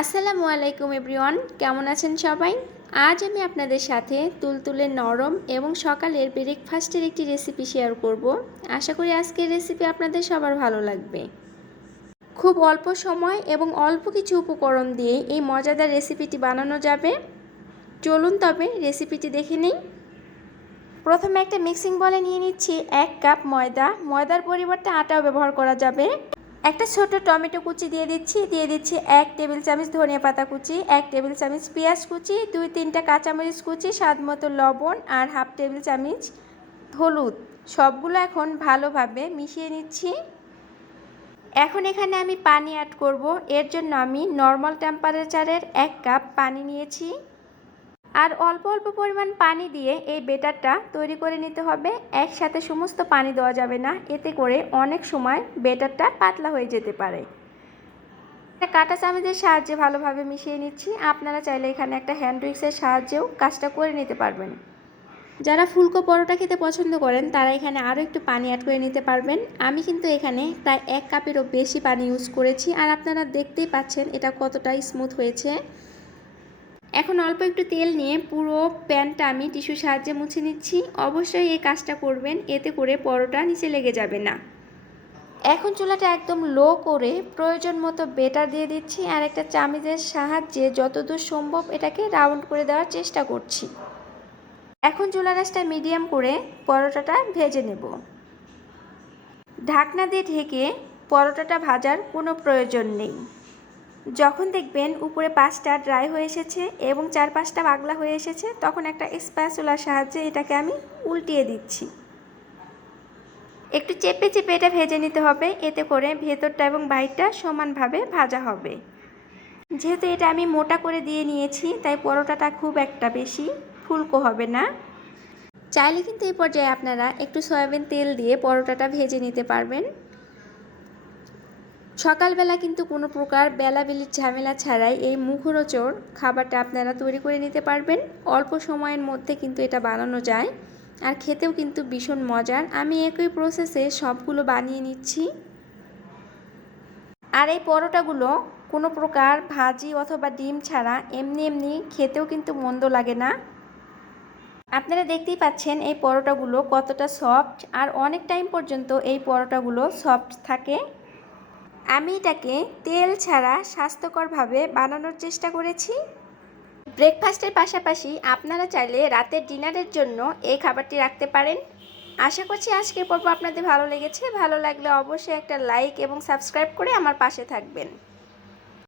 আসসালামু আলাইকুম এভরিওয়ান, কেমন আছেন সবাই? আজ আমি আপনাদের সাথে তুলতুলে নরম এবং সকালের ব্রেকফাস্টের একটি রেসিপি শেয়ার করব। আশা করি আজকের রেসিপি আপনাদের সবার ভালো লাগবে। খুব অল্প সময় এবং অল্প কিছু উপকরণ দিয়ে এই মজাদার রেসিপিটি বানানো যাবে। চলুন তবে রেসিপিটি দেখে নিই। প্রথমে একটা মিক্সিং বলে নিয়ে নিচ্ছি 1 কাপ ময়দা। ময়দার পরিবর্তে আটাও ব্যবহার করা যাবে। একটা ছোট টমেটো কুচি দিয়ে দিচ্ছি 1 টেবিল চামচ ধনিয়া পাতা কুচি, 1 টেবিল চামচ পেঁয়াজ কুচি, 2-3টা কাঁচামরিচ কুচি, স্বাদমতো লবণ আর হাফ টেবিল চামচ হলুদ। সবগুলো এখন ভালোভাবে মিশিয়ে নিচ্ছি। এখন এখানে আমি পানি অ্যাড করব। এর জন্য আমি নর্মাল টেম্পারেচারের 1 কাপ পানি নিয়েছি। আর অল্প অল্প পরিমাণ পানি দিয়ে এই ব্যাটারটা তৈরি করে নিতে হবে। একসাথে সমস্ত পানি দেওয়া যাবে না, এতে করে অনেক সময় ব্যাটারটা পাতলা হয়ে যেতে পারে। কাঁটা চামচের সাহায্যে ভালোভাবে মিশিয়ে নিচ্ছি। আপনারা চাইলে এখানে একটা হ্যান্ড উইক্সের সাহায্যেও কাজটা করে নিতে পারবেন। যারা ফুলকো পরোটা খেতে পছন্দ করেন তারা এখানে আরও একটু পানি অ্যাড করে নিতে পারবেন। আমি কিন্তু এখানে প্রায় 1 কাপেরও বেশি পানি ইউজ করেছি। আর আপনারা দেখতেই পাচ্ছেন এটা কতটা স্মুথ হয়েছে। এখন অল্প একটু তেল নিয়ে পুরো প্যানটা আমি টিস্যুর সাহায্যে মুছে নিচ্ছি। অবশ্যই এই কাজটা করবেন, এতে করে পরোটা নিচে লেগে যাবে না। এখন চুলাটা একদম লো করে প্রয়োজন মতো ব্যাটার দিয়ে দিচ্ছি আর একটা চামচের সাহায্যে যতদূর সম্ভব এটাকে রাউন্ড করে দেওয়ার চেষ্টা করছি। এখন চুলা আঁচটা মিডিয়াম করে পরোটাটা ভেজে নেব। ঢাকনা দিয়ে ঢেকে পরোটাটা ভাজার কোনো প্রয়োজন নেই। যখন দেখবেন উপরে পাশটা ড্রাই হয়ে এসেছে এবং 4-5টা পাগলা হয়ে এসেছে, তখন একটা স্প্যাচুলার সাহায্যে এটাকে আমি উল্টিয়ে দিচ্ছি। একটু চেপে চেপে এটা ভেজে নিতে হবে, এতে করে ভেতরটা এবং বাইরটা সমানভাবে ভাজা হবে। যেহেতু এটা আমি মোটা করে দিয়ে নিয়েছি, তাই পরোটাটা খুব একটা বেশি ফুলকো হবে না। চাইলে কিন্তু এই পর্যায়ে আপনারা একটু সয়াবিন তেল দিয়ে পরোটাটা ভেজে নিতে পারবেন। সকালবেলা কিন্তু কোনো প্রকার বেলাবেলির ঝামেলা ছাড়াই এই মুখরোচক খাবারটা আপনারা তৈরি করে নিতে পারবেন। অল্প সময়ের মধ্যে কিন্তু এটা বানানো যায় আর খেতেও কিন্তু ভীষণ মজার। আমি একই প্রসেসে সবগুলো বানিয়ে নিচ্ছি। আর এই পরোটাগুলো কোনো প্রকার ভাজি অথবা ডিম ছাড়া এমনি এমনি খেতেও কিন্তু মন্দ লাগে না। আপনারা দেখতেই পাচ্ছেন এই পরোটাগুলো কতটা সফট, আর অনেক টাইম পর্যন্ত এই পরোটাগুলো সফট থাকে। আমি এটাকে তেল ছাড়া স্বাস্থ্যকরভাবে বানানোর চেষ্টা করেছি। ব্রেকফাস্টের পাশাপাশি আপনারা চাইলে রাতের ডিনারের জন্য এই খাবারটি রাখতে পারেন। আশা করছি আজকের পর্ব আপনাদের ভালো লেগেছে। ভালো লাগলে অবশ্যই একটা লাইক এবং সাবস্ক্রাইব করে আমার পাশে থাকবেন।